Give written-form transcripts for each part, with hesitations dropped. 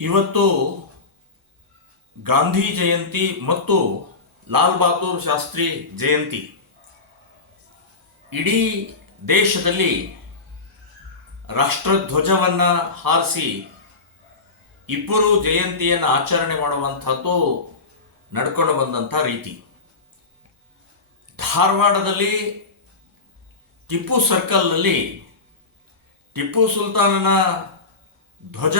ಇವತ್ತು ಗಾಂಧಿ ಜಯಂತಿ ಮತ್ತು ಲಾಲ್ ಬಹದ್ದೂರ್ ಶಾಸ್ತ್ರಿ ಜಯಂತಿ. ಇಡೀ ದೇಶದಲ್ಲಿ ರಾಷ್ಟ್ರಧ್ವಜವನ್ನು ಹಾರಿಸಿ ಇಬ್ಬರು ಜಯಂತಿಯನ್ನು ಆಚರಣೆ ಮಾಡುವಂಥದ್ದು ನಡ್ಕೊಂಡು ಬಂದಂಥ ರೀತಿ. ಧಾರವಾಡದಲ್ಲಿ ಟಿಪ್ಪು ಸರ್ಕಲ್ನಲ್ಲಿ ಟಿಪ್ಪು ಸುಲ್ತಾನನ ಧ್ವಜ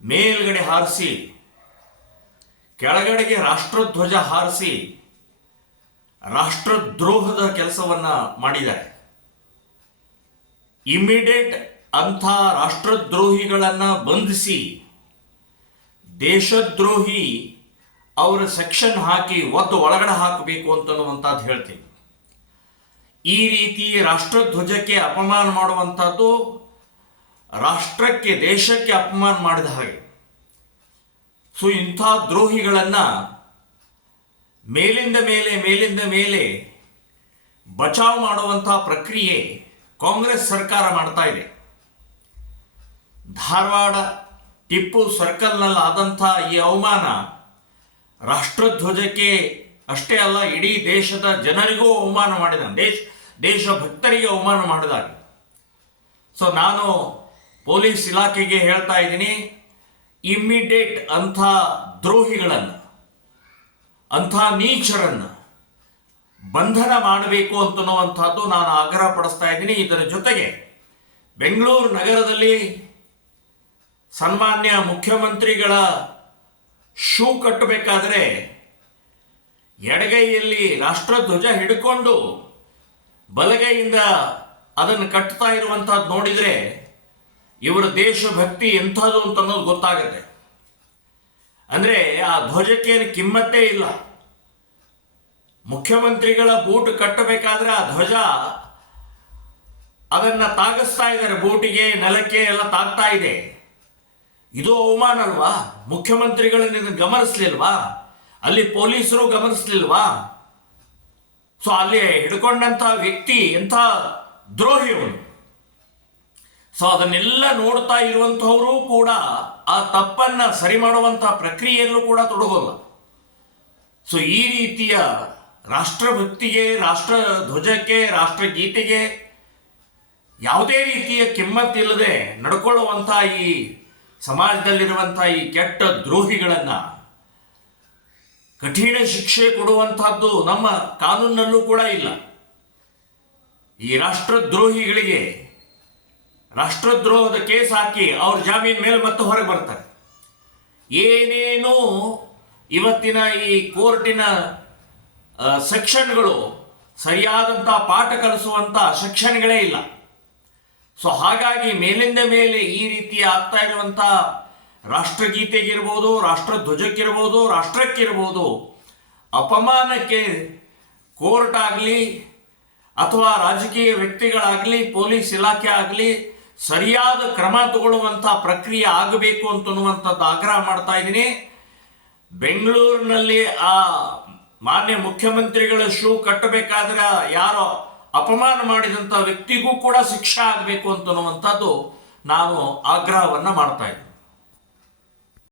ಮೇಲ್ಗಡೆ ಹಾರಿಸಿ ಕೆಳಗಡೆಗೆ ರಾಷ್ಟ್ರಧ್ವಜ ಹಾರಿಸಿ ರಾಷ್ಟ್ರದ್ರೋಹದ ಕೆಲಸವನ್ನು ಮಾಡಿದ್ದಾರೆ. ಇಮಿಡಿಯೇಟ್ ಅಂಥ ರಾಷ್ಟ್ರದ್ರೋಹಿಗಳನ್ನು ಬಂಧಿಸಿ ದೇಶದ್ರೋಹಿ ಅವರ ಸೆಕ್ಷನ್ ಹಾಕಿ ಒಳಗಡೆ ಹಾಕಬೇಕು ಅಂತನ್ನುವಂಥದ್ದು ಹೇಳ್ತೀನಿ. ಈ ರೀತಿ ರಾಷ್ಟ್ರಧ್ವಜಕ್ಕೆ ಅಪಮಾನ ಮಾಡುವಂಥದ್ದು ರಾಷ್ಟ್ರಕ್ಕೆ ದೇಶಕ್ಕೆ ಅಪಮಾನ ಮಾಡಿದ ಹಾಗೆ. ಸೊ ಇಂಥ ದ್ರೋಹಿಗಳನ್ನು ಮೇಲಿಂದ ಮೇಲೆ ಬಚಾವ್ ಮಾಡುವಂಥ ಪ್ರಕ್ರಿಯೆ ಕಾಂಗ್ರೆಸ್ ಸರ್ಕಾರ ಮಾಡ್ತಾ ಇದೆ. ಧಾರವಾಡ ಟಿಪ್ಪು ಸರ್ಕಲ್ನಲ್ಲಿ ಆದಂಥ ಈ ಅವಮಾನ ರಾಷ್ಟ್ರಧ್ವಜಕ್ಕೆ ಅಷ್ಟೇ ಅಲ್ಲ, ಇಡೀ ದೇಶದ ಜನರಿಗೂ ಅವಮಾನ ಮಾಡಿದ, ದೇಶಭಕ್ತರಿಗೆ ಅವಮಾನ ಮಾಡಿದಾಗ. ಸೊ ನಾನು ಪೊಲೀಸ್ ಇಲಾಖೆಗೆ ಹೇಳ್ತಾ ಇದ್ದೀನಿ, ಇಮ್ಮಿಡಿಯೇಟ್ ಅಂಥ ದ್ರೋಹಿಗಳನ್ನು, ಅಂಥ ನೀಚರನ್ನು ಬಂಧನ ಮಾಡಬೇಕು ಅಂತನ್ನುವಂಥದ್ದು ನಾನು ಆಗ್ರಹ ಪಡಿಸ್ತಾ ಇದ್ದೀನಿ. ಇದರ ಜೊತೆಗೆ ಬೆಂಗಳೂರು ನಗರದಲ್ಲಿ ಸನ್ಮಾನ್ಯ ಮುಖ್ಯಮಂತ್ರಿಗಳ ಶೂ ಕಟ್ಟಬೇಕಾದ್ರೆ ಎಡಗೈಯಲ್ಲಿ ರಾಷ್ಟ್ರಧ್ವಜ ಹಿಡ್ಕೊಂಡು ಬಲಗೈಯಿಂದ ಅದನ್ನು ಕಟ್ತಾ ಇರುವಂಥದ್ದು ನೋಡಿದರೆ ಇವರ ದೇಶಭಕ್ತಿ ಎಂಥದ್ದು ಅಂತ ಅನ್ನೋದು ಗೊತ್ತಾಗುತ್ತೆ. ಅಂದರೆ ಆ ಧ್ವಜಕ್ಕೆ ಕಿಮ್ಮತ್ತೇ ಇಲ್ಲ. ಮುಖ್ಯಮಂತ್ರಿಗಳ ಬೂಟ್ ಕಟ್ಟಬೇಕಾದ್ರೆ ಆ ಧ್ವಜ ಅದನ್ನು ತಾಗಿಸ್ತಾ ಇದ್ದಾರೆ, ಬೂಟಿಗೆ ನೆಲಕ್ಕೆ ಎಲ್ಲ ತಾಗ್ತಾ ಇದೆ. ಇದು ಅವಮಾನ ಅಲ್ವಾ? ಮುಖ್ಯಮಂತ್ರಿಗಳನ್ನ ಗಮನಿಸ್ಲಿಲ್ವಾ? ಅಲ್ಲಿ ಪೊಲೀಸರು ಗಮನಿಸ್ಲಿಲ್ವಾ? ಸೊ ಅಲ್ಲಿ ಹಿಡ್ಕೊಂಡಂಥ ವ್ಯಕ್ತಿ ಎಂಥ ದ್ರೋಹಿ ಅವನು. ಸೊ ಅದನ್ನೆಲ್ಲ ನೋಡ್ತಾ ಇರುವಂಥವರು ಕೂಡ ಆ ತಪ್ಪನ್ನು ಸರಿ ಮಾಡುವಂಥ ಪ್ರಕ್ರಿಯೆಯಲ್ಲೂ ಕೂಡ ತೊಡಗೋಲ್ಲ. ಸೊ ಈ ರೀತಿಯ ರಾಷ್ಟ್ರಭಕ್ತಿಗೆ, ರಾಷ್ಟ್ರ ಧ್ವಜಕ್ಕೆ, ರಾಷ್ಟ್ರಗೀತೆಗೆ ಯಾವುದೇ ರೀತಿಯ ಕಿಮ್ಮತ್ತಿಲ್ಲದೆ ನಡ್ಕೊಳ್ಳುವಂಥ ಈ ಸಮಾಜದಲ್ಲಿರುವಂಥ ಈ ಕೆಟ್ಟ ದ್ರೋಹಿಗಳನ್ನು ಕಠಿಣ ಶಿಕ್ಷೆ ಕೊಡುವಂಥದ್ದು ನಮ್ಮ ಕಾನೂನಲ್ಲೂ ಕೂಡ ಇಲ್ಲ. ಈ ರಾಷ್ಟ್ರದ್ರೋಹಿಗಳಿಗೆ ರಾಷ್ಟ್ರದ್ರೋಹದ ಕೇಸ್ ಹಾಕಿ ಅವ್ರ ಜಾಮೀನು ಮೇಲೆ ಮತ್ತೆ ಹೊರಗೆ ಬರ್ತಾರೆ. ಏನೇನು ಇವತ್ತಿನ ಈ ಕೋರ್ಟಿನ ಸೆಕ್ಷನ್ಗಳು ಸರಿಯಾದಂಥ ಪಾಠ ಕಲಿಸುವಂಥ ಸೆಕ್ಷನ್ಗಳೇ ಇಲ್ಲ. ಸೊ ಹಾಗಾಗಿ ಮೇಲಿಂದ ಮೇಲೆ ಈ ರೀತಿ ಆಗ್ತಾ ಇರುವಂಥ ರಾಷ್ಟ್ರಗೀತೆಗಿರ್ಬೋದು, ರಾಷ್ಟ್ರಧ್ವಜಕ್ಕಿರ್ಬೋದು, ರಾಷ್ಟ್ರಕ್ಕಿರ್ಬೋದು ಅಪಮಾನಕ್ಕೆ ಕೋರ್ಟ್ ಆಗಲಿ ಅಥವಾ ರಾಜಕೀಯ ವ್ಯಕ್ತಿಗಳಾಗಲಿ ಪೊಲೀಸ್ ಇಲಾಖೆ ಆಗಲಿ ಸರಿಯಾದ ಕ್ರಮ ತಗೊಳ್ಳುವಂಥ ಪ್ರಕ್ರಿಯೆ ಆಗಬೇಕು ಅಂತನ್ನುವಂಥದ್ದು ಆಗ್ರಹ ಮಾಡ್ತಾ ಇದ್ದೀನಿ. ಬೆಂಗಳೂರಿನಲ್ಲಿ ಆ ಮಾನ್ಯ ಮುಖ್ಯಮಂತ್ರಿಗಳ ಶೂ ಕಟ್ಟಬೇಕಾದ್ರೆ ಯಾರೋ ಅಪಮಾನ ಮಾಡಿದಂಥ ವ್ಯಕ್ತಿಗೂ ಕೂಡ ಶಿಕ್ಷೆ ಆಗಬೇಕು ಅಂತನ್ನುವಂಥದ್ದು ನಾನು ಆಗ್ರಹವನ್ನು ಮಾಡ್ತಾ ಇದ್ದೀನಿ.